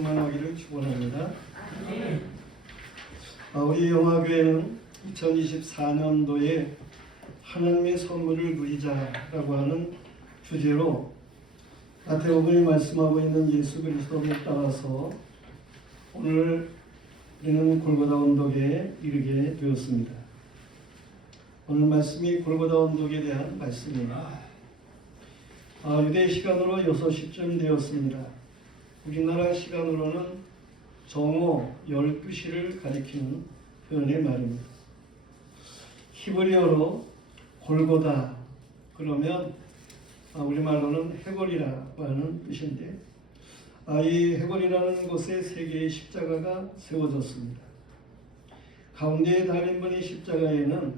평안하기를 축원합니다. 우리 영화교회는 2024년도에 하나님의 선물을 누리자라고 하는 주제로 마태복음이 말씀하고 있는 예수 그리스도를 따라서 오늘 우리는 골고다 언덕에 이르게 되었습니다. 오늘 말씀이 골고다 언덕에 대한 말씀이에요. 유대 시간으로 6시쯤 되었습니다. 우리나라 시간으로는 정오 12시를 가리키는 표현의 말입니다. 히브리어로 골고다 그러면 우리말로는 해골이라고 하는 뜻인데 이 해골이라는 곳에 세 개의 십자가가 세워졌습니다. 가운데에 달린 분의 십자가에는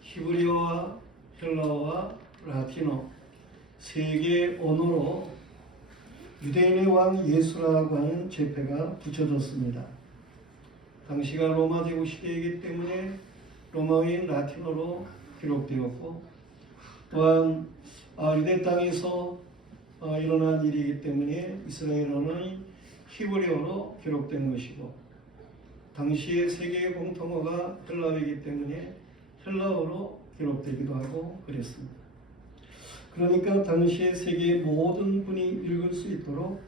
히브리어와 헬라어와 라틴어 세 개의 언어로 유대인의 왕 예수라고 하는 제패가 붙여졌습니다. 당시가 로마 제국 시대이기 때문에 로마어인 라틴어로 기록되었고 또한 유대 땅에서 일어난 일이기 때문에 이스라엘어는 히브리어로 기록된 것이고 당시의 세계의 공통어가 헬라어이기 때문에 헬라어로 기록되기도 하고 그랬습니다. 그러니까 당시의 세계의 모든 분이 읽을 수 있도록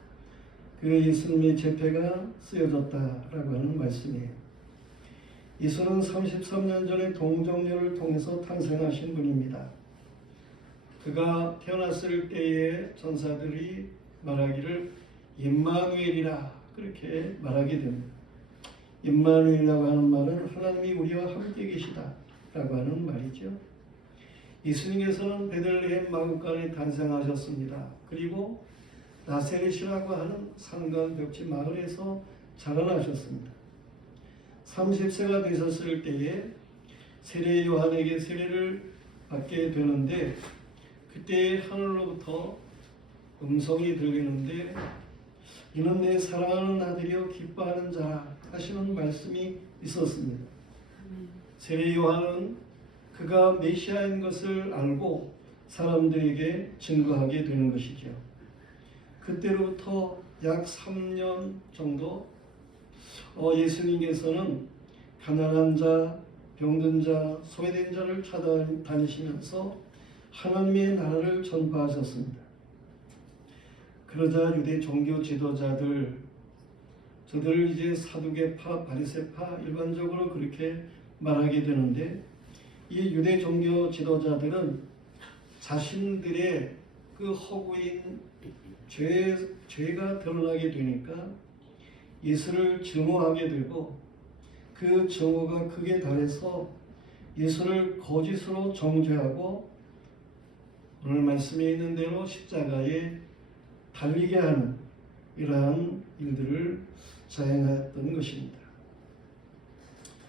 그 예수님의 제패가 쓰여졌다라고 하는 말씀이에요. 예수는 33년 전에 동정녀를 통해서 탄생하신 분입니다. 그가 태어났을 때에 전사들이 말하기를 임마누엘이라 그렇게 말하게 됩니다. 임마누엘이라고 하는 말은 하나님이 우리와 함께 계시다라고 하는 말이죠. 예수님께서는 베들레헴 마구간에 탄생하셨습니다. 그리고 나세렛이라고 하는 산간 벽지 마을에서 자라나셨습니다. 30세가 되셨을 때에 세례 요한에게 세례를 받게 되는데 그때 하늘로부터 음성이 들리는데 이는 내 사랑하는 아들이여 기뻐하는 자라 하시는 말씀이 있었습니다. 세례 요한은 그가 메시아인 것을 알고 사람들에게 증거하게 되는 것이죠. 그때로부터 약 3년 정도 예수님께서는 가난한 자, 병든 자, 소외된 자를 찾아다니시면서 하나님의 나라를 전파하셨습니다. 그러자 유대 종교 지도자들, 저들을 이제 사두개파, 바리새파 일반적으로 그렇게 말하게 되는데 이 유대 종교 지도자들은 자신들의 그 허구인 죄가 드러나게 되니까 예수를 증오하게 되고 그 증오가 극에 달해서 예수를 거짓으로 정죄하고 오늘 말씀에 있는 대로 십자가에 달리게 하는 이러한 일들을 자행했던 것입니다.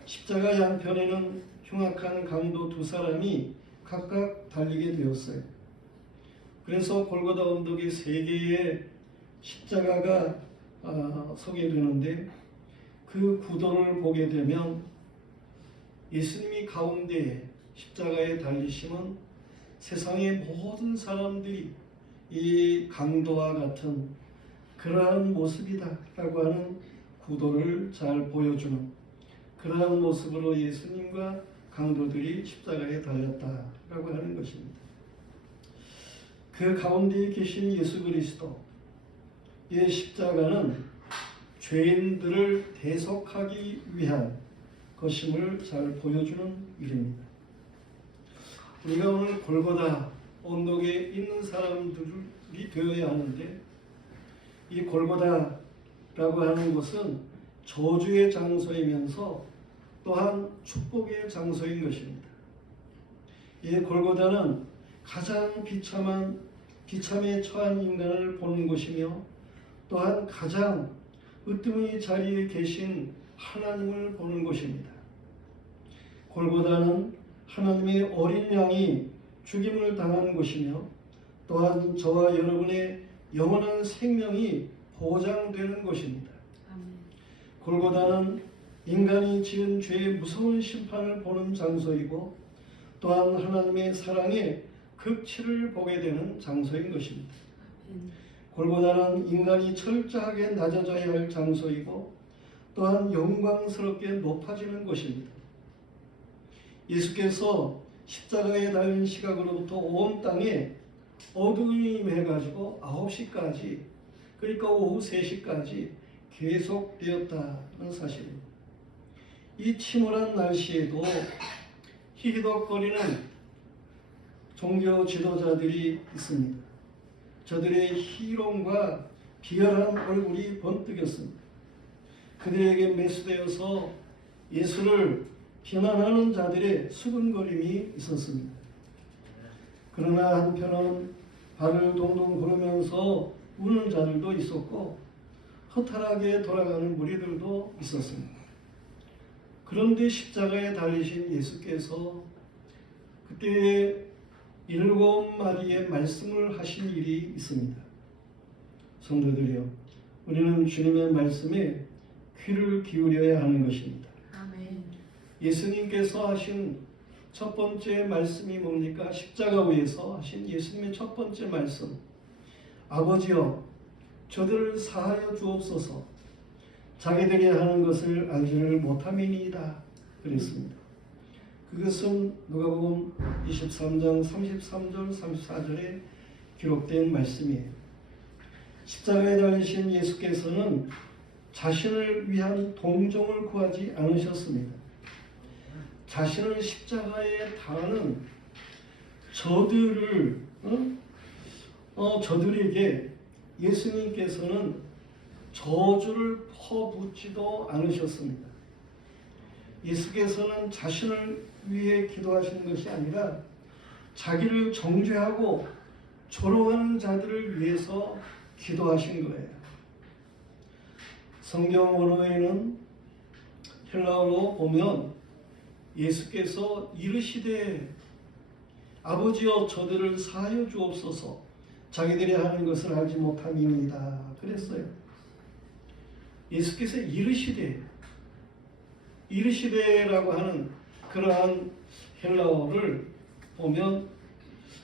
십자가 양편에는 흉악한 강도 두 사람이 각각 달리게 되었어요. 그래서 골고다 언덕에 세 개의 십자가가 서게 되는데 그 구도를 보게 되면 예수님이 가운데에 십자가에 달리심은 세상의 모든 사람들이 이 강도와 같은 그러한 모습이다라고 하는 구도를 잘 보여주는 그러한 모습으로 예수님과 강도들이 십자가에 달렸다라고 하는 것입니다. 그 가운데에 계신 예수 그리스도, 이 십자가는 죄인들을 대속하기 위한 것임을 잘 보여주는 일입니다. 우리가 오늘 골고다 언덕에 있는 사람들이 되어야 하는데 이 골고다라고 하는 곳은 저주의 장소이면서 또한 축복의 장소인 것입니다. 이 골고다는 가장 비참에 처한 인간을 보는 곳이며 또한 가장 으뜸의 자리에 계신 하나님을 보는 곳입니다. 골고다는 하나님의 어린 양이 죽임을 당한 곳이며 또한 저와 여러분의 영원한 생명이 보장되는 곳입니다. 골고다는 인간이 지은 죄의 무서운 심판을 보는 장소이고 또한 하나님의 사랑의 극치를 보게 되는 장소인 것입니다. 골고다는 인간이 철저하게 낮아져야 할 장소이고 또한 영광스럽게 높아지는 곳입니다. 예수께서 십자가에 달린 시각으로부터 온 땅에 어두움이 임해가지고 9시까지, 그러니까 오후 3시까지 계속되었다는 사실입니다. 이 침울한 날씨에도 희희덕거리는 종교 지도자들이 있습니다. 저들의 희롱과 비열한 얼굴이 번뜩였습니다. 그들에게 매수되어서 예수를 비난하는 자들의 수근거림이 있었습니다. 그러나 한편은 발을 동동 구르면서 우는 자들도 있었고 허탈하게 돌아가는 무리들도 있었습니다. 그런데 십자가에 달리신 예수께서 그때 7마디의 말씀을 하신 일이 있습니다. 성도들이여, 우리는 주님의 말씀에 귀를 기울여야 하는 것입니다. 아멘. 예수님께서 하신 첫 번째 말씀이 뭡니까? 십자가 위에서 하신 예수님의 첫 번째 말씀. 아버지여, 저들을 사하여 주옵소서. 자기들이 하는 것을 알지를 못함이니이다. 그랬습니다. 그것은 누가복음 23장 33절 34절에 기록된 말씀이에요. 십자가에 달리신 예수께서는 자신을 위한 동정을 구하지 않으셨습니다. 자신을 십자가에 당하는 저들에게 예수님께서는 저주를 퍼붓지도 않으셨습니다. 예수께서는 자신을 위해 기도하시는 것이 아니라 자기를 정죄하고 조롱하는 자들을 위해서 기도하신 거예요. 성경 원어에는 헬라어로 보면 예수께서 이르시되 아버지여 저들을 사하여 주옵소서 자기들이 하는 것을 알지 못함이니이다 그랬어요. 예수께서 이르시되라고 하는 그러한 헬라어를 보면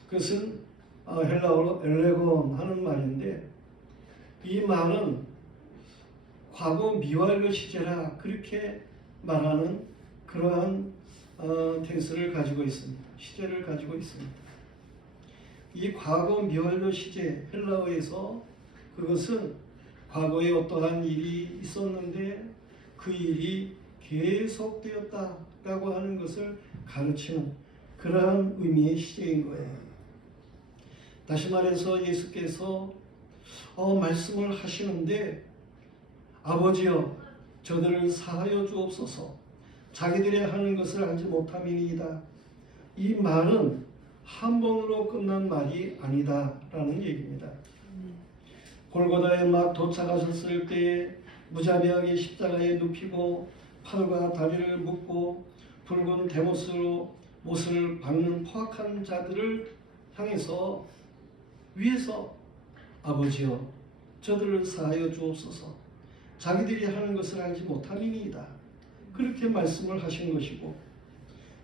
그것은 헬라어로 엘레곤 하는 말인데 이 말은 과거 미완료 시제라 그렇게 말하는 그러한 텐스를 가지고 있습니다. 시제를 가지고 있습니다. 이 과거 미완료 시제 헬라어에서 그것은 과거에 어떠한 일이 있었는데 그 일이 계속되었다라고 하는 것을 가르치는 그러한 의미의 시제인 거예요. 다시 말해서 예수께서 말씀을 하시는데 아버지여 저들을 사하여 주옵소서 자기들이 하는 것을 알지 못함이니이다. 이 말은 한 번으로 끝난 말이 아니다라는 얘기입니다. 골고다에 막 도착하셨을 때에 무자비하게 십자가에 눕히고 팔과 다리를 묶고 붉은 대못으로 못을 박는 포악한 자들을 향해서 위에서 아버지여 저들을 사하여 주옵소서 자기들이 하는 것을 알지 못함이니이다. 그렇게 말씀을 하신 것이고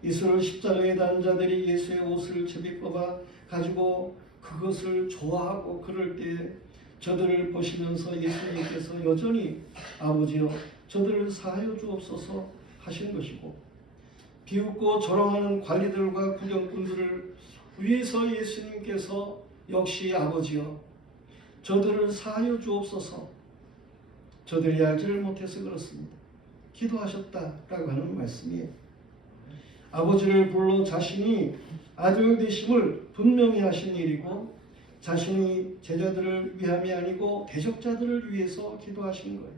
예수를 십자가에 단 자들이 예수의 옷을 제비뽑아 가지고 그것을 좋아하고 그럴 때 저들을 보시면서 예수님께서 여전히 아버지여 저들을 사하여 주옵소서 하신 것이고 비웃고 조롱하는 관리들과 구경꾼들을 위해서 예수님께서 역시 아버지여 저들을 사하여 주옵소서 저들이 알지를 못해서 그렇습니다. 기도하셨다라고 하는 말씀이에요. 아버지를 불러 자신이 아들 되심을 분명히 하신 일이고 자신이 제자들을 위함이 아니고 대적자들을 위해서 기도하신 거예요.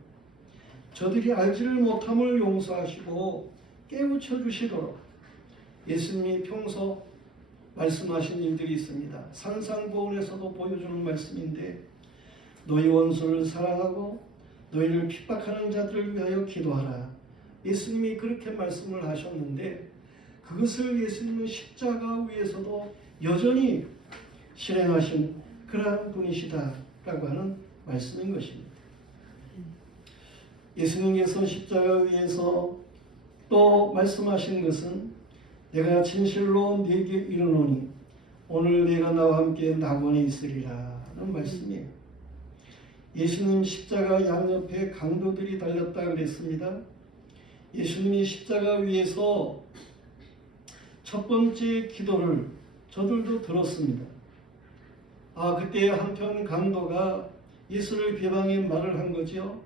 저들이 알지를 못함을 용서하시고 깨우쳐 주시도록 예수님이 평소 말씀하신 일들이 있습니다. 산상보훈에서도 보여주는 말씀인데 너희 원수를 사랑하고 너희를 핍박하는 자들을 위하여 기도하라. 예수님이 그렇게 말씀을 하셨는데 그것을 예수님은 십자가 위에서도 여전히 실행하신 그러한 분이시다라고 하는 말씀인 것입니다. 예수님께서 십자가 위에서 또 말씀하신 것은 내가 진실로 네게 이르노니 오늘 내가 나와 함께 낙원에 있으리라는 말씀이에요. 예수님 십자가 양옆에 강도들이 달렸다 그랬습니다. 예수님이 십자가 위에서 첫 번째 기도를 저들도 들었습니다. 그때 한편 강도가 예수를 비방해 말을 한 거죠.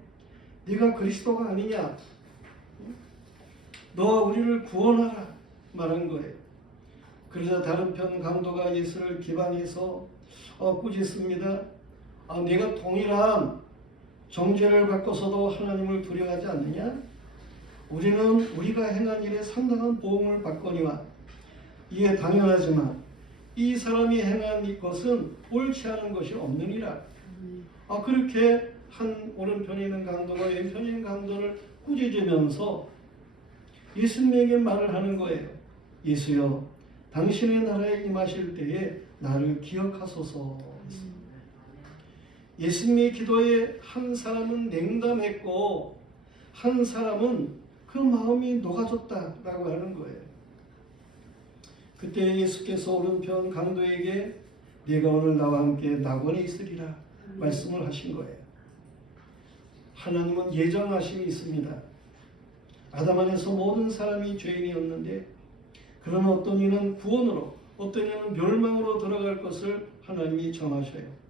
네가 그리스도가 아니냐? 너와 우리를 구원하라 말한 거예요. 그러자 다른 편 강도가 예수를 비방해서 꾸짖습니다. 네가 동일한 정죄를 갖고서도 하나님을 두려워하지 않느냐? 우리는 우리가 행한 일에 상당한 보응을 받거니와 이에 당연하지만 이 사람이 행한 이 것은 옳지 않은 것이 없느니라. 그렇게 한 오른편에 있는 강도가 왼편에 있는 강도를 꾸짖으면서 예수님에게 말을 하는 거예요. 예수여, 당신의 나라에 임하실 때에 나를 기억하소서. 예수님의 기도에 한 사람은 냉담했고 한 사람은 그 마음이 녹아졌다라고 하는 거예요. 그때 예수께서 오른편 강도에게 네가 오늘 나와 함께 낙원에 있으리라 말씀을 하신 거예요. 하나님은 예정하심이 있습니다. 아담 안에서 모든 사람이 죄인이었는데 그런 어떤 이는 구원으로 어떤 이는 멸망으로 들어갈 것을 하나님이 정하셔요.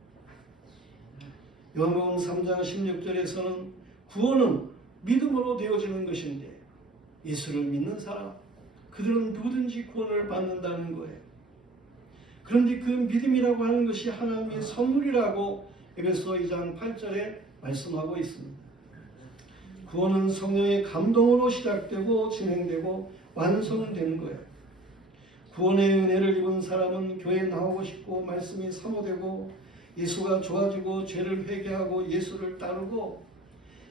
요한복음 3장 16절에서는 구원은 믿음으로 되어지는 것인데 예수를 믿는 사람 그들은 누구든지 구원을 받는다는 거예요. 그런데 그 믿음이라고 하는 것이 하나님의 선물이라고 에베소 2장 8절에 말씀하고 있습니다. 구원은 성령의 감동으로 시작되고 진행되고 완성되는 거예요. 구원의 은혜를 입은 사람은 교회에 나오고 싶고 말씀이 사모되고 예수가 좋아지고 죄를 회개하고 예수를 따르고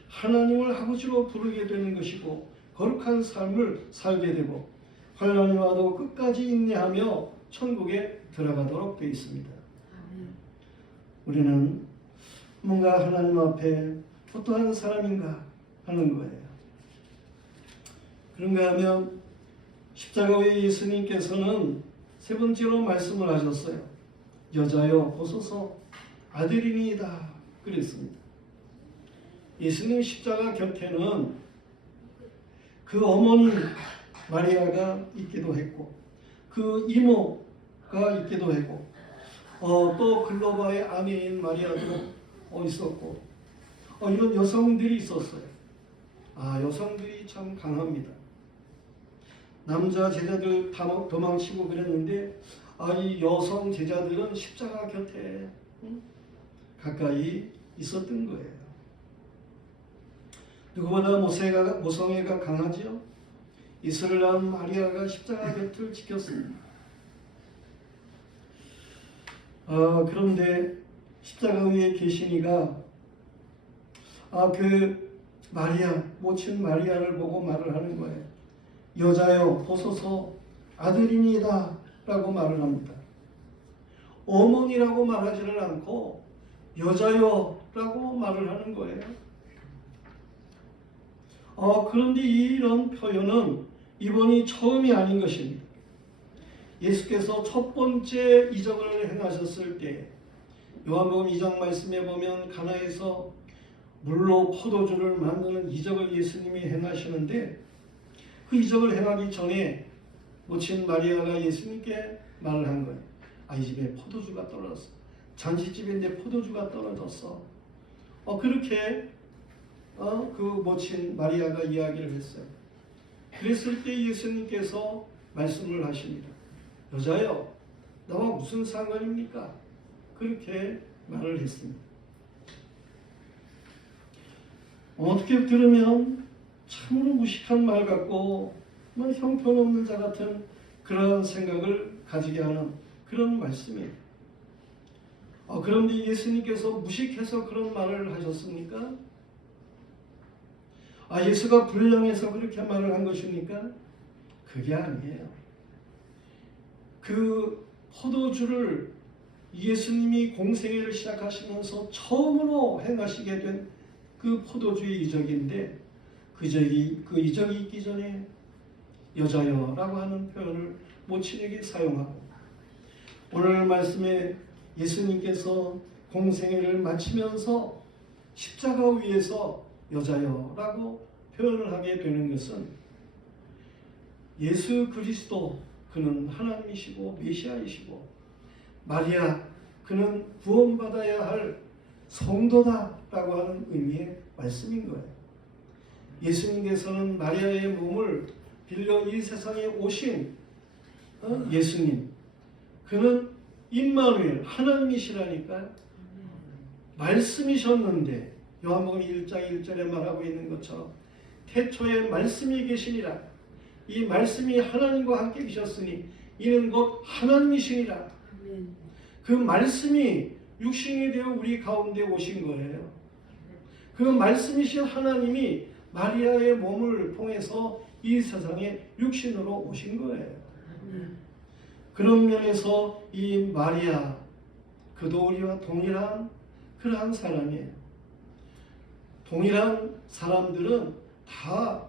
하나님을 아버지로 부르게 되는 것이고 거룩한 삶을 살게 되고 환난이 와도 끝까지 인내하며 천국에 들어가도록 되어 있습니다. 우리는 뭔가 하나님 앞에 어떠한 사람인가 하는 거예요. 그런가 하면 십자가 위에 예수님께서는 세 번째로 말씀을 하셨어요. 여자여 보소서 아들이니이다 그랬습니다. 예수님 십자가 곁에는 그 어머니 마리아가 있기도 했고 그 이모가 있기도 했고 또 글로바의 아내인 마리아도 있었고 이런 여성들이 있었어요. 여성들이 참 강합니다. 남자 제자들 도망치고 그랬는데 이 여성 제자들은 십자가 곁에 가까이 있었던 거예요. 누구보다 모성애가 강하죠. 이슬을 낳은 마리아가 십자가 곁을 지켰습니다. 그런데 십자가 위에 계신 이가 그 마리아, 모친 마리아를 보고 말을 하는 거예요. 여자여 보소서 아들이니이다 라고 말을 합니다. 어머니라고 말하지는 않고 여자여 라고 말을 하는 거예요. 그런데 이런 표현은 이번이 처음이 아닌 것입니다. 예수께서 첫 번째 이적을 행하셨을 때 요한복음 2장 말씀에 보면 가나에서 물로 포도주를 만드는 이적을 예수님이 행하시는데 그 이적을 행하기 전에 모친 마리아가 예수님께 말을 한 거예요. 이 집에 포도주가 떨어졌어. 잔치집인데 포도주가 떨어졌어. 그렇게 그 모친 마리아가 이야기를 했어요. 그랬을 때 예수님께서 말씀을 하십니다. 여자여 나와 무슨 상관입니까? 그렇게 말을 했습니다. 어떻게 들으면 참으로 무식한 말 같고 형편없는 자 같은 그런 생각을 가지게 하는 그런 말씀이에요. 그런데 예수님께서 무식해서 그런 말을 하셨습니까? 예수가 불량해서 그렇게 말을 한 것입니까? 그게 아니에요. 그 포도주를 예수님이 공생애를 시작하시면서 처음으로 행하시게 된 그 포도주의 이적인데 그 이적이 있기 전에 여자여라고 하는 표현을 모친에게 사용하고 오늘 말씀에 예수님께서 공생애를 마치면서 십자가 위에서 여자여라고 표현을 하게 되는 것은 예수 그리스도 그는 하나님이시고 메시아이시고 마리아 그는 구원받아야 할 성도다라고 하는 의미의 말씀인 거예요. 예수님께서는 마리아의 몸을 빌려 이 세상에 오신 예수님 그는 임마누엘 하나님이시라니까 말씀이셨는데 요한복음 1장 1절에 말하고 있는 것처럼 태초에 말씀이 계시니라 이 말씀이 하나님과 함께 계셨으니 이는 곧 하나님이시니라. 그 말씀이 육신이 되어 우리 가운데 오신 거예요. 그 말씀이신 하나님이 마리아의 몸을 통해서 이 세상에 육신으로 오신 거예요. 그런 면에서 이 마리아 그도 우리와 동일한 그러한 사람이에요. 동일한 사람들은 다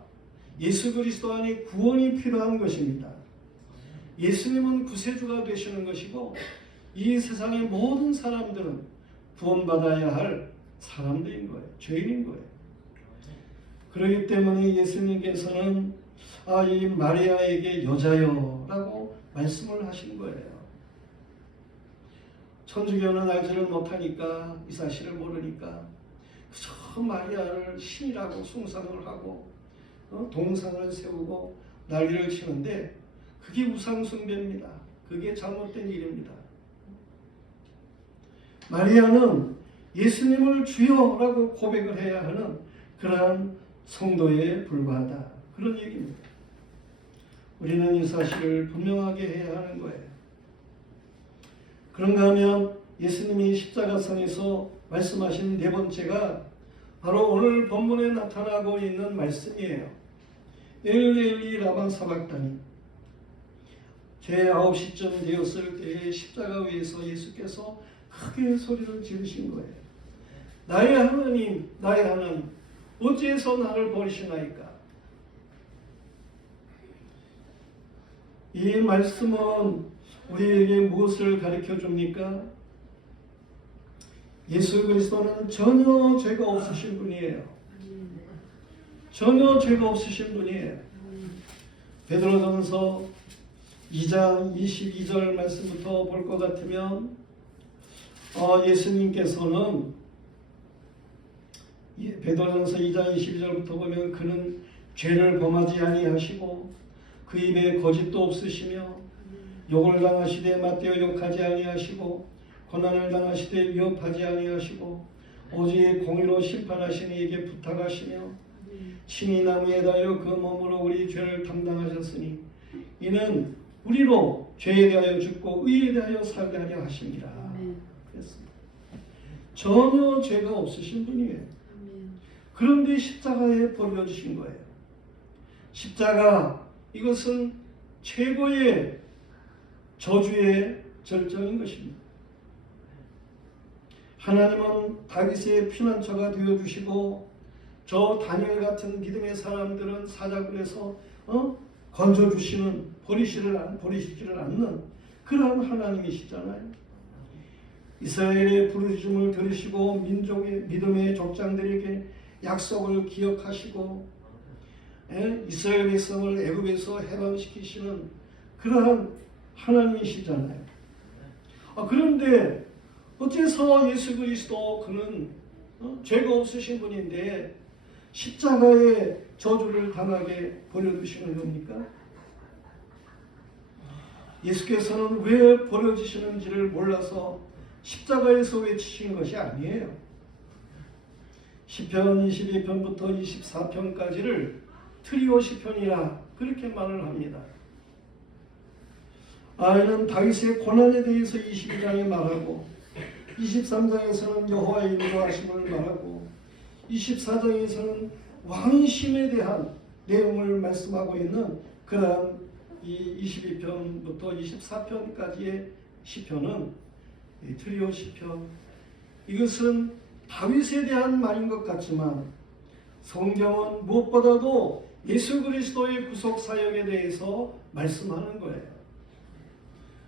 예수 그리스도 안에 구원이 필요한 것입니다. 예수님은 구세주가 되시는 것이고 이 세상의 모든 사람들은 구원받아야 할 사람들인 거예요. 죄인인 거예요. 그렇기 때문에 예수님께서는 이 마리아에게 여자여라고 말씀을 하신 거예요. 천주교는 알지를 못하니까 이 사실을 모르니까 그저 마리아를 신이라고 숭상을 하고 동상을 세우고 난리를 치는데 그게 우상숭배입니다. 그게 잘못된 일입니다. 마리아는 예수님을 주여라고 고백을 해야 하는 그러한 성도에 불과하다. 그런 얘기입니다. 우리는 이 사실을 분명하게 해야 하는 거예요. 그런가 하면 예수님이 십자가상에서 말씀하신 네 번째가 바로 오늘 본문에 나타나고 있는 말씀이에요. 엘리 라마 사박다니. 제 9시쯤 되었을 때에 십자가 위에서 예수께서 크게 소리를 지르신 거예요. 나의 하나님, 나의 하나님, 어찌해서 나를 버리시나이까? 이 말씀은 우리에게 무엇을 가르쳐 줍니까? 예수 그리스도는 전혀 죄가 없으신 분이에요. 전혀 죄가 없으신 분이에요. 베드로전서 2장 22절 말씀부터 볼 것 같으면 예수님께서는 베드로전서 2장 22절부터 보면 그는 죄를 범하지 아니하시고 그 입에 거짓도 없으시며 욕을 당하시되 맞대어 욕하지 아니하시고 고난을 당하시되 위협하지 아니하시고 오직 공의로 심판하시니 이에게 부탁하시며 친히 나무에 달려 그 몸으로 우리 죄를 담당하셨으니 이는 우리로 죄에 대하여 죽고 의에 대하여 살게 하려 하십니다. 그랬습니다. 전혀 죄가 없으신 분이에요. 그런데 십자가에 버려주신 거예요. 십자가 이것은 최고의 저주의 절정인 것입니다. 하나님은 다윗의 피난처가 되어주시고 저 다니엘 같은 믿음의 사람들은 사자굴에서 건져주시는 버리시지를 않는 그러한 하나님이시잖아요. 이스라엘의 부르짖음을 들으시고 민족의 믿음의 족장들에게 약속을 기억하시고 이스라엘 백성을 애굽에서 해방시키시는 그러한 하나님이시잖아요. 그런데 어째서 예수 그리스도 그는 죄가 없으신 분인데 십자가의 저주를 당하게 버려두시는 겁니까? 예수께서는 왜 버려지시는지를 몰라서 십자가에서 외치신 것이 아니에요. 시편 22편부터 24편까지를 트리오 시편이라 그렇게 말을 합니다. 이는 다윗의 고난에 대해서 22장에 말하고 23장에서는 여호와의 인도하심을 말하고 24장에서는 왕심에 대한 내용을 말씀하고 있는 그러한 이 22편부터 24편까지의 시편은 트리오 시편, 이것은 다윗에 대한 말인 것 같지만 성경은 무엇보다도 예수 그리스도의 구속 사역에 대해서 말씀하는 거예요.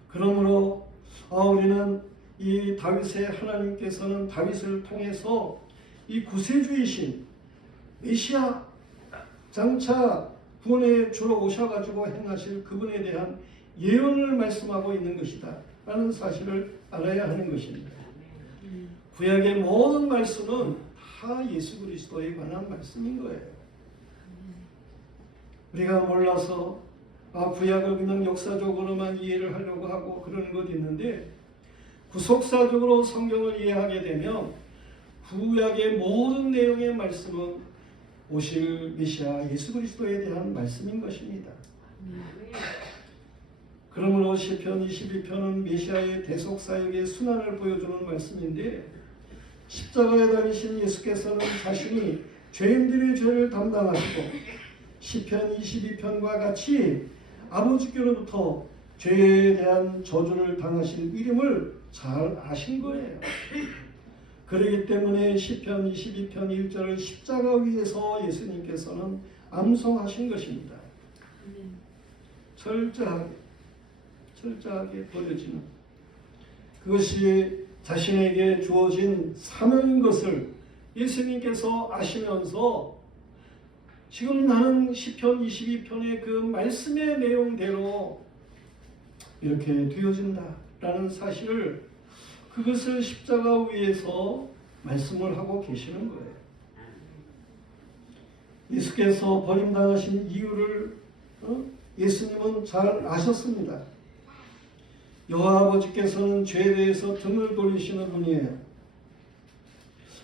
그러므로 우리는 이 다윗의 하나님께서는 다윗을 통해서 이 구세주이신 메시아 장차 구원의 주로 오셔가지고 행하실 그분에 대한 예언을 말씀하고 있는 것이다 라는 사실을 알아야 하는 것입니다. 구약의 모든 말씀은 다 예수 그리스도에 관한 말씀인 거예요. 우리가 몰라서 구약을 그냥 역사적으로만 이해를 하려고 하고 그러는 것 있는데, 구속사적으로 성경을 이해하게 되면 구약의 모든 내용의 말씀은 오실 메시아 예수 그리스도에 대한 말씀인 것입니다. 그러므로 시편 22편은 메시아의 대속사역의 순환을 보여주는 말씀인데, 십자가에 달리신 예수께서는 자신이 죄인들의 죄를 담당하시고 시편 22편과 같이 아버지께로부터 죄에 대한 저주를 당하신 이름을 잘 아신 거예요. 그렇기 때문에 시편 22편 1절을 십자가 위에서 예수님께서는 암송하신 것입니다. 철저하게 버려지는 그것이 자신에게 주어진 사명인 것을 예수님께서 아시면서 지금 나는 시편 22편의 그 말씀의 내용대로 이렇게 되어진다라는 사실을, 그것을 십자가 위에서 말씀을 하고 계시는 거예요. 예수께서 버림당하신 이유를 예수님은 잘 아셨습니다. 여호와 아버지께서는 죄에 대해서 등을 돌리시는 분이에요.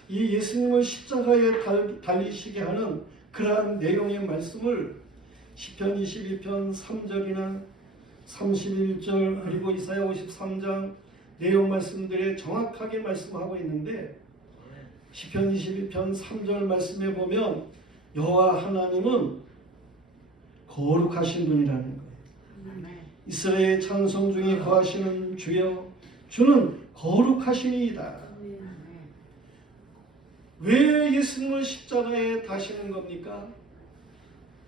이 예수님을 십자가에 달리시게 하는 그러한 내용의 말씀을 시편 22편 3절이나 31절 그리고 이사야 53장 내용 말씀들에 정확하게 말씀하고 있는데, 시편 22편 3절 말씀에 보면 여호와 하나님은 거룩하신 분이라는 거예요. 이스라엘 찬송 중에 거하시는 주여, 주는 거룩하시니이다. 왜 예수님을 십자가에 다시는 겁니까?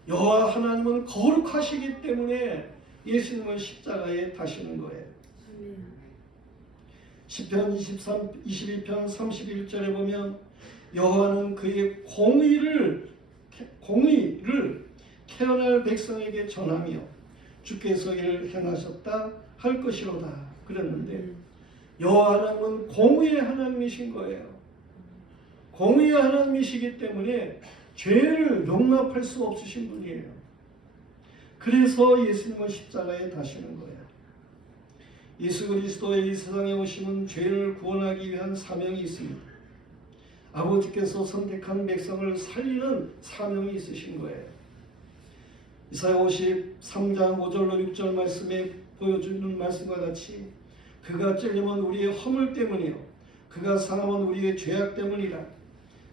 여호와 하나님은 거룩하시기 때문에 예수님을 십자가에 다시는 거예요. 시편 22편 31절에 보면 여호와는 그의 공의를 태어날 백성에게 전하며 주께서 이를 행하셨다 할 것이로다 그랬는데, 여호와 하나님은 공의의 하나님이신 거예요. 공의의 하나님이시기 때문에 죄를 용납할 수 없으신 분이에요. 그래서 예수님은 십자가에 다시는 거예요. 예수 그리스도의 이 세상에 오심은 죄를 구원하기 위한 사명이 있습니다. 아버지께서 선택한 백성을 살리는 사명이 있으신 거예요. 이사야 53장 5절로 6절 말씀에 보여주는 말씀과 같이 그가 찔림은 우리의 허물 때문이요 그가 상함은 우리의 죄악 때문이라.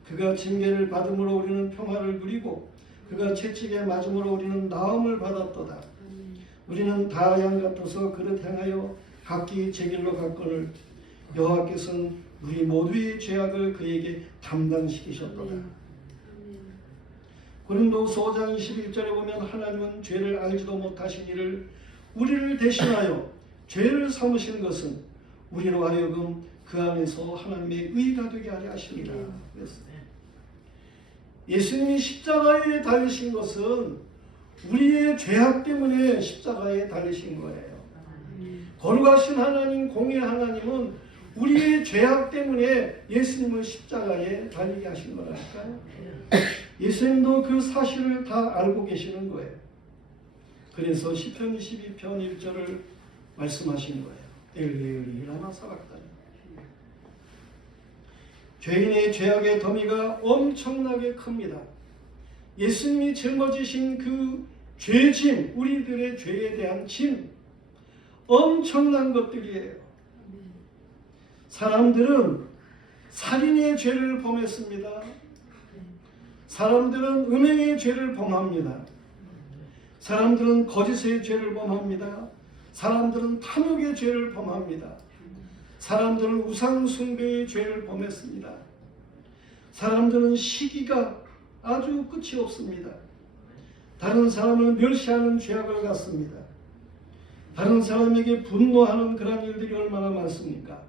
그가 징계를 받음으로 우리는 평화를 누리고 그가 채찍에 맞음으로 우리는 나음을 받았도다. 우리는 다 양 같아서 그릇 행하여 각기 제 길로 갔거늘 여호와께서는 우리 모두의 죄악을 그에게 담당시키셨도다. 고린도서 5장 21절에 보면 하나님은 죄를 알지도 못하신 이를 우리를 대신하여 죄를 삼으시는 것은 우리로 하여금 그 안에서 하나님의 의가 되게 하려 하시니라. 예수님이 십자가에 달리신 것은 우리의 죄악 때문에 십자가에 달리신 거예요. 거룩하신 하나님, 공의 하나님은 우리의 죄악 때문에 예수님을 십자가에 달리게 하신 거라니까요. 예수님도 그 사실을 다 알고 계시는 거예요. 그래서 시편 22편 1절을 말씀하신 거예요. 엘리 라마 사박다니. 죄인의 죄악의 더미가 엄청나게 큽니다. 예수님이 짊어지신 그 죄짐, 우리들의 죄에 대한 짐, 엄청난 것들이에요. 사람들은 살인의 죄를 범했습니다. 사람들은 음행의 죄를 범합니다. 사람들은 거짓의 죄를 범합니다. 사람들은 탐욕의 죄를 범합니다. 사람들은 우상 숭배의 죄를 범했습니다. 사람들은 시기가 아주 끝이 없습니다. 다른 사람을 멸시하는 죄악을 갖습니다. 다른 사람에게 분노하는 그런 일들이 얼마나 많습니까?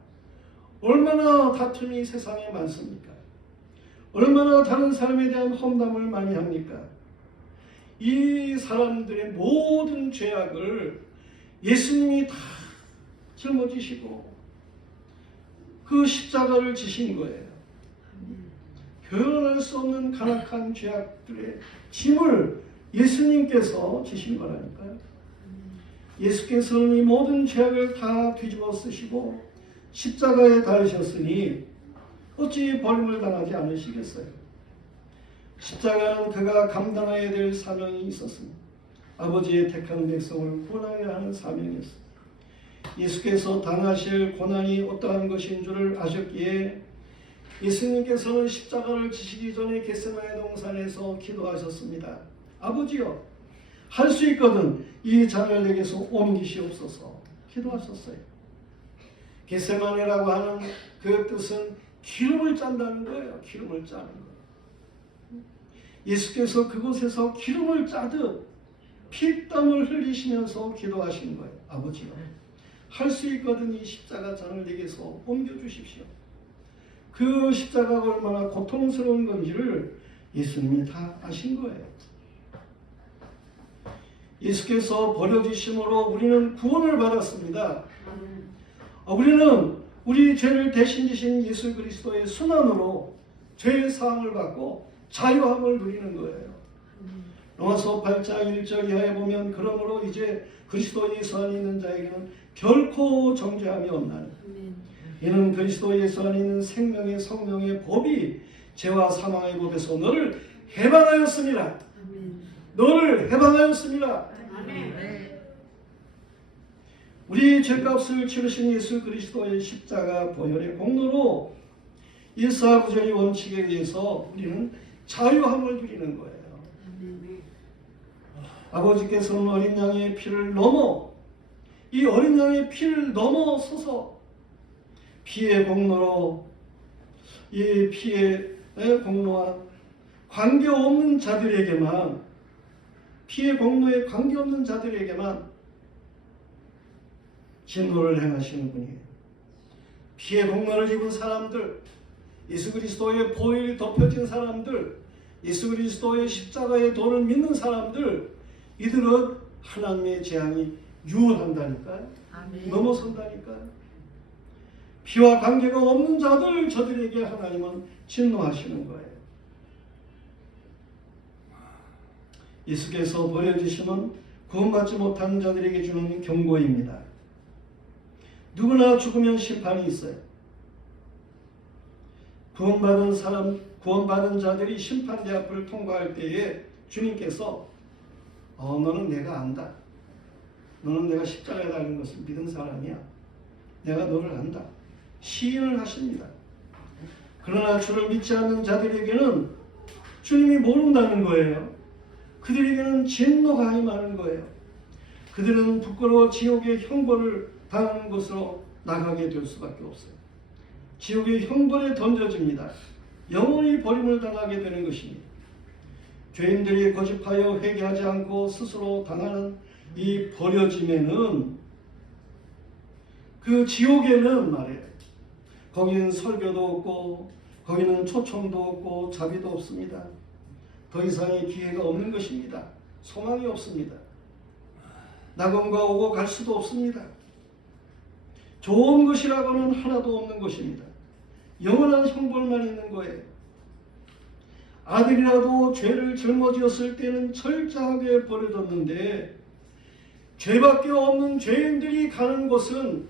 얼마나 다툼이 세상에 많습니까? 얼마나 다른 사람에 대한 험담을 많이 합니까? 이 사람들의 모든 죄악을 예수님이 다 짊어지시고 그 십자가를 지신 거예요. 표현할 수 없는 간악한 죄악들의 짐을 예수님께서 지신 거라니까요. 예수께서는 이 모든 죄악을 다 뒤집어 쓰시고 십자가에 달으셨으니 어찌 버림을 당하지 않으시겠어요? 십자가는 그가 감당해야 될 사명이 있었습니다. 아버지의 택한 백성을 구원하여야 하는 사명이었습니다. 예수께서 당하실 고난이 어떠한 것인 줄을 아셨기에 예수님께서는 십자가를 지시기 전에 겟세마네 동산에서 기도하셨습니다. 아버지여, 할 수 있거든 이 잔을 내게서 옮기시옵소서 기도하셨어요. 겟세마네라고 하는 그 뜻은 기름을 짠다는 거예요. 기름을 짜는 거예요. 예수께서 그곳에서 기름을 짜듯 피땀을 흘리시면서 기도하신 거예요. 아버지여, 할 수 있거든 이 십자가 잔을 내게서 옮겨주십시오. 그 십자가가 얼마나 고통스러운 건지를 예수님이 다 아신 거예요. 예수께서 버려지심으로 우리는 구원을 받았습니다. 우리는 우리 죄를 대신 지신 예수 그리스도의 순환으로 죄의 사함을 받고 자유함을 누리는 거예요. 로마서 8장 1절 이하에 보면 그러므로 이제 그리스도 예수 안에 있는 자에게는 결코 정죄함이 없나니 이는 그리스도 예수 안에 있는 생명의 성령의 법이 죄와 사망의 법에서 너를 해방하였습니다. 너를 해방하였습니다. 우리 죄값을 치르신 예수 그리스도의 십자가 보혈의 공로로 일사부전의 원칙에 의해서 우리는 자유함을 누리는 거예요. 아버지께서는 어린 양의 피를 넘어 이 어린 양의 피를 넘어서서 피의 공로로 이 피의 공로와 관계없는 자들에게만 피의 공로에 관계없는 자들에게만 진노를 행하시는 분이에요. 피의 공로를 입은 사람들, 예수 그리스도의 보혈이 덮여진 사람들, 예수 그리스도의 십자가의 도를 믿는 사람들, 이들은 하나님의 재앙이 유언한다니까요. 넘어선다니까요. 피와 관계가 없는 자들, 저들에게 하나님은 진노하시는 거예요. 예수께서 버려지심은 구원받지 못한 자들에게 주는 경고입니다. 누구나 죽으면 심판이 있어요. 구원받은 자들이 심판대 앞을 통과할 때에 주님께서 너는 내가 안다. 너는 내가 십자가에 달린 것을 믿은 사람이야. 내가 너를 안다. 시인을 하십니다. 그러나 주를 믿지 않는 자들에게는 주님이 모른다는 거예요. 그들에게는 진노가 임하는 거예요. 그들은 부끄러워 지옥의 형벌을 당하는 곳으로 나가게 될 수밖에 없어요. 지옥의 형벌에 던져집니다. 영원히 버림을 당하게 되는 것입니다. 죄인들이 거듭하여 회개하지 않고 스스로 당하는 이 버려짐에는 그 지옥에는 말이에요. 거기는 설교도 없고 거기는 초청도 없고 자비도 없습니다. 더 이상의 기회가 없는 것입니다. 소망이 없습니다. 낙원과 오고 갈 수도 없습니다. 좋은 것이라고는 하나도 없는 것입니다. 영원한 형벌만 있는 거예요. 아들이라도 죄를 짊어지었을 때는 철저하게 버려졌는데 죄밖에 없는 죄인들이 가는 곳은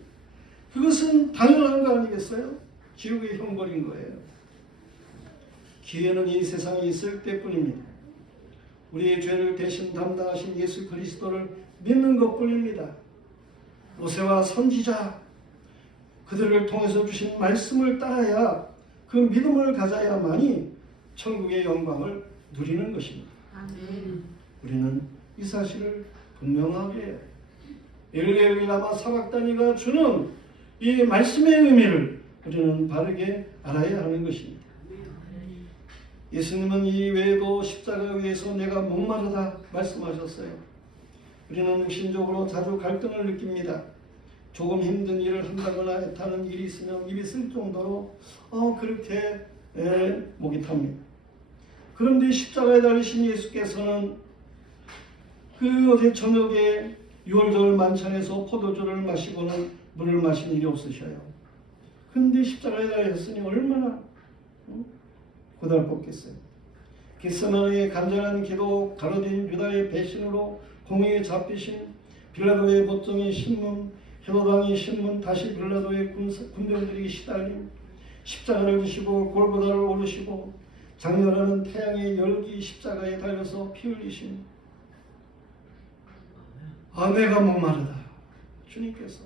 그것은 당연한 거 아니겠어요? 지옥의 형벌인 거예요. 기회는 이 세상에 있을 때뿐입니다. 우리의 죄를 대신 담당하신 예수 그리스도를 믿는 것뿐입니다. 모세와 선지자 그들을 통해서 주신 말씀을 따라야 그 믿음을 가져야만이 천국의 영광을 누리는 것입니다. 아멘. 우리는 이 사실을 분명하게 엘리 라마 사박다니가 주는 이 말씀의 의미를 우리는 바르게 알아야 하는 것입니다. 예수님은 이 외에도 십자가 위에서 내가 목마르다 말씀하셨어요. 우리는 육신적으로 자주 갈등을 느낍니다. 조금 힘든 일을 한다거나 애타는 일이 있으면 입이 쓸 정도로 그렇게 목이 탑니다. 그런데 십자가에 달리신 예수께서는 그 어제 저녁에 6월절 만찬에서 포도주를 마시고는 물을 마신 일이 없으셔요. 그런데 십자가에 달렸으니 얼마나 고달팠겠어요. 겟세마네의 간절한 기도, 가로진 유다의 배신으로 공의에 잡히신 빌라도의 법정의 신문, 헤로당의 신문, 다시 빌라도의 군병들이 시달림, 십자가를 지시고 골고다를 오르시고 장렬하는 태양의 열기 십자가에 달려서 피 흘리신 내가 목마르다. 주님께서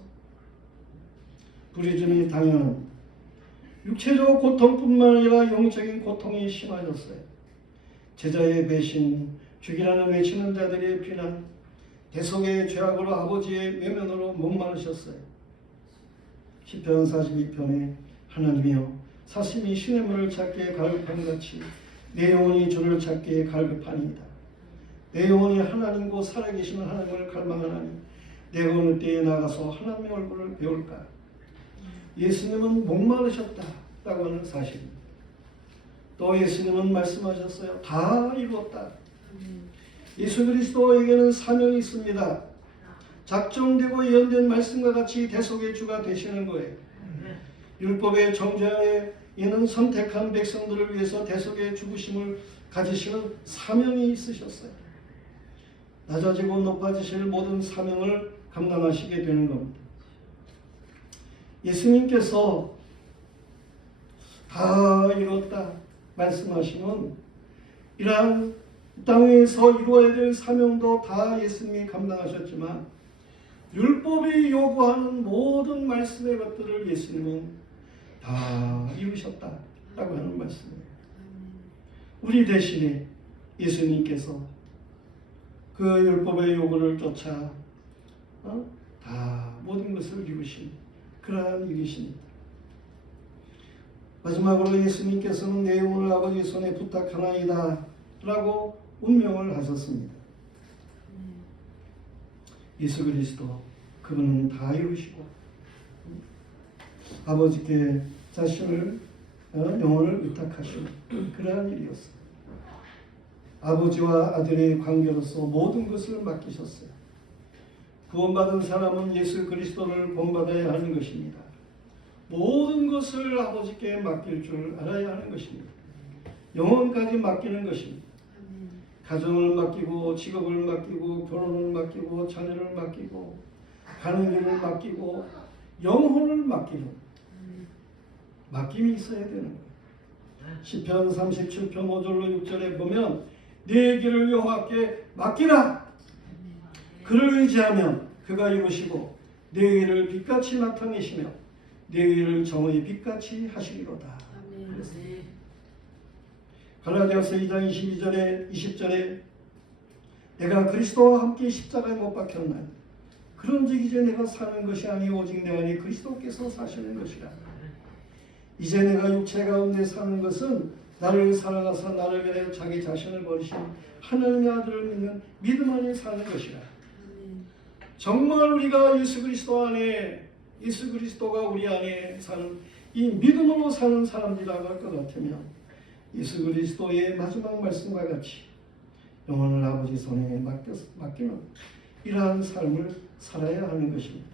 부르짖음이 당연한 육체적 고통뿐만 아니라 영적인 고통이 심하셨어요. 제자의 배신, 죽이라는 외치는 자들의 비난, 대속의 죄악으로 아버지의 외면으로 목마르셨어요. 시편 42편에 하나님이여 사심이 시냇물을 찾기에 갈급함같이 내 영혼이 주를 찾기에 갈급하니이다. 내 영혼이 하나님 곧 살아계신 하나님을 갈망하나니 내가 어느 때에 나가서 하나님의 얼굴을 배울까. 예수님은 목마르셨다라고 하는 사실입니다. 또 예수님은 말씀하셨어요. 다 이루었다. 예수 그리스도에게는 사명이 있습니다. 작정되고 예언된 말씀과 같이 대속의 주가 되시는 거예요. 율법의 정죄하에 이는 선택한 백성들을 위해서 대속의 죽으심을 가지시는 사명이 있으셨어요. 낮아지고 높아지실 모든 사명을 감당하시게 되는 겁니다. 예수님께서 다 이뤘다 말씀하시면 이러한 땅에서 이루어야 될 사명도 다 예수님이 감당하셨지만 율법이 요구하는 모든 말씀의 것들을 예수님은 다 이루셨다라고 하는 말씀이에요. 우리 대신에 예수님께서 그 율법의 요구를 쫓아 다 모든 것을 이루신 그러한 일이십니다. 마지막으로 예수님께서는 내 영혼을 아버지 손에 부탁하나이다 라고 운명을 하셨습니다. 예수 그리스도 그분은 다 이루시고 아버지께 자신을 영혼을 의탁하시는 그러한 일이었습니다. 아버지와 아들의 관계로서 모든 것을 맡기셨어요. 구원받은 사람은 예수 그리스도를 본받아야 하는 것입니다. 모든 것을 아버지께 맡길 줄 알아야 하는 것입니다. 영혼까지 맡기는 것입니다. 가정을 맡기고 직업을 맡기고 결혼을 맡기고 자녀를 맡기고 가는 길을 맡기고 영혼을 맡기는 맡김이 있어야 되는 거예요. 시편 37편 5절로 6절에 보면 내 길을 여호와께 맡기라. 그를 의지하면 그가 이루시고 내 일을 빛같이 나타내시며 내 일을 정의 빛같이 하시리로다. 갈라디아서 2장 22절에 20절에 내가 그리스도와 함께 십자가에 못 박혔나니 그런즉 이제 내가 사는 것이 아니 오직 내 안에 그리스도께서 사시는 것이라. 이제 내가 육체 가운데 사는 것은 나를 사랑하사 나를 위하여 자기 자신을 버리신 하나님의 아들을 믿는 믿음 안에 사는 것이라. 정말 우리가 예수 그리스도 안에 예수 그리스도가 우리 안에 사는 이 믿음으로 사는 사람이라고 할 것 같으면 예수 그리스도의 마지막 말씀과 같이 영혼을 아버지 손에 맡기는 이러한 삶을 살아야 하는 것입니다.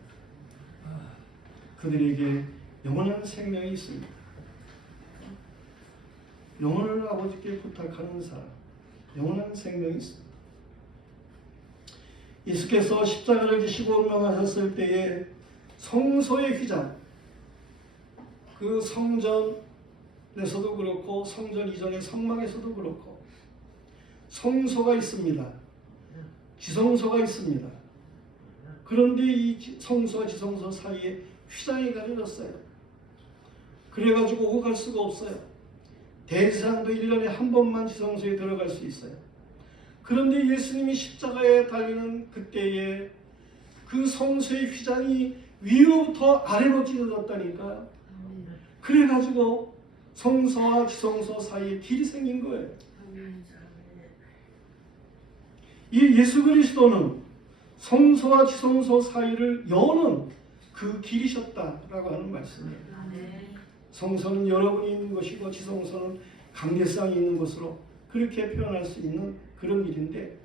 그들에게 영원한 생명이 있습니다. 영혼을 아버지께 부탁하는 사람, 영원한 생명이 있습니다. 예수께서 십자가를 지시고 운명하셨을 때에 성소의 휘장, 그 성전에서도 그렇고 성전 이전의 성막에서도 그렇고 성소가 있습니다. 지성소가 있습니다. 그런데 이 성소와 지성소 사이에 휘장이 가려졌어요. 그래가지고 오고 갈 수가 없어요. 대제사장도 1년에 한 번만 지성소에 들어갈 수 있어요. 그런데 예수님이 십자가에 달리는 그때에 그 성소의 휘장이 위로부터 아래로 찢어졌다니까. 그래가지고 성소와 지성소 사이에 길이 생긴 거예요. 이 예수 그리스도는 성소와 지성소 사이를 여는 그 길이셨다라고 하는 말씀이에요. 성소는 여러분이 있는 것이고 지성소는 관계성이 있는 것으로 그렇게 표현할 수 있는 그런 일인데,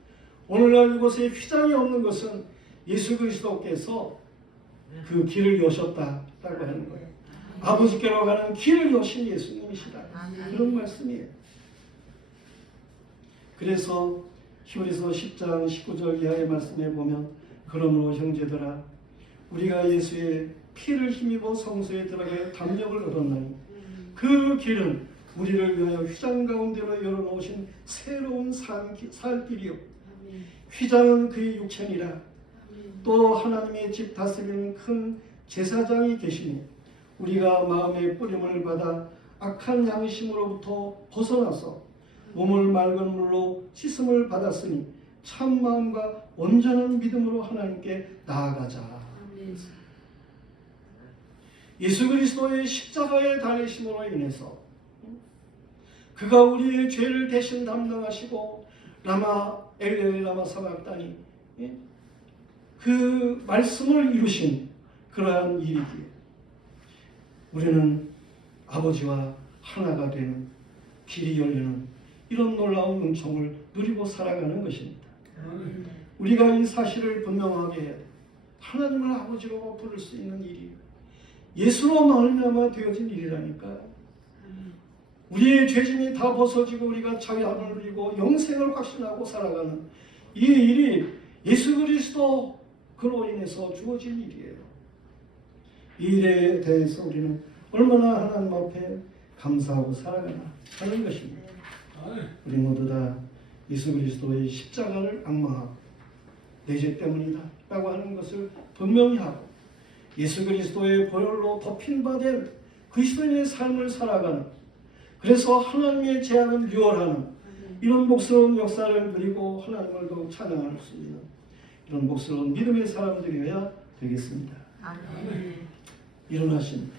오늘날 이곳에 휘장이 없는 것은 예수 그리스도께서 그 길을 여셨다라고 하는 거예요. 아버지께로 가는 길을 여신 예수님이시다. 그런 말씀이에요. 그래서 히브리서 10장 19절 이하의 말씀에 보면, 그러므로 형제들아 우리가 예수의 피를 힘입어 성소에 들어가야 담력을 얻었나니 그 길은 우리를 위하여 휘장 가운데로 열어놓으신 새로운 살 길이요 휘장은 그의 육체니라. 또 하나님의 집 다스리는 큰 제사장이 계시니 우리가 마음의 뿌림을 받아 악한 양심으로부터 벗어나서 몸을 맑은 물로 씻음을 받았으니 참 마음과 온전한 믿음으로 하나님께 나아가자. 예수 그리스도의 십자가의 달리심으로 인해서 그가 우리의 죄를 대신 담당하시고 엘레 라마 사박단이 그 말씀을 이루신 그러한 일이기에 우리는 아버지와 하나가 되는 길이 열리는 이런 놀라운 은총을 누리고 살아가는 것입니다. 우리가 이 사실을 분명하게 해야 돼. 하나님을 아버지로 부를 수 있는 일이 예수로 말미암아 되어진 일이라니까. 우리의 죄짐이 다 벗어지고 우리가 자유함을 누리고 영생을 확신하고 살아가는 이 일이 예수 그리스도 그로 인해서 주어진 일이에요. 이 일에 대해서 우리는 얼마나 하나님 앞에 감사하고 살아가나 하는 것입니다. 우리 모두 다 예수 그리스도의 십자가를 앙망하고 내 죄 때문이다 라고 하는 것을 분명히 하고 예수 그리스도의 보혈로 덮인 바 된 그리스도인의 삶을 살아가는, 그래서 하나님의 제안을 유월하는 이런 복스러운 역사를 누리고 하나님을 더욱 찬양할 수 있는 이런 복스러운 믿음의 사람들이어야 되겠습니다. 일어나십니다.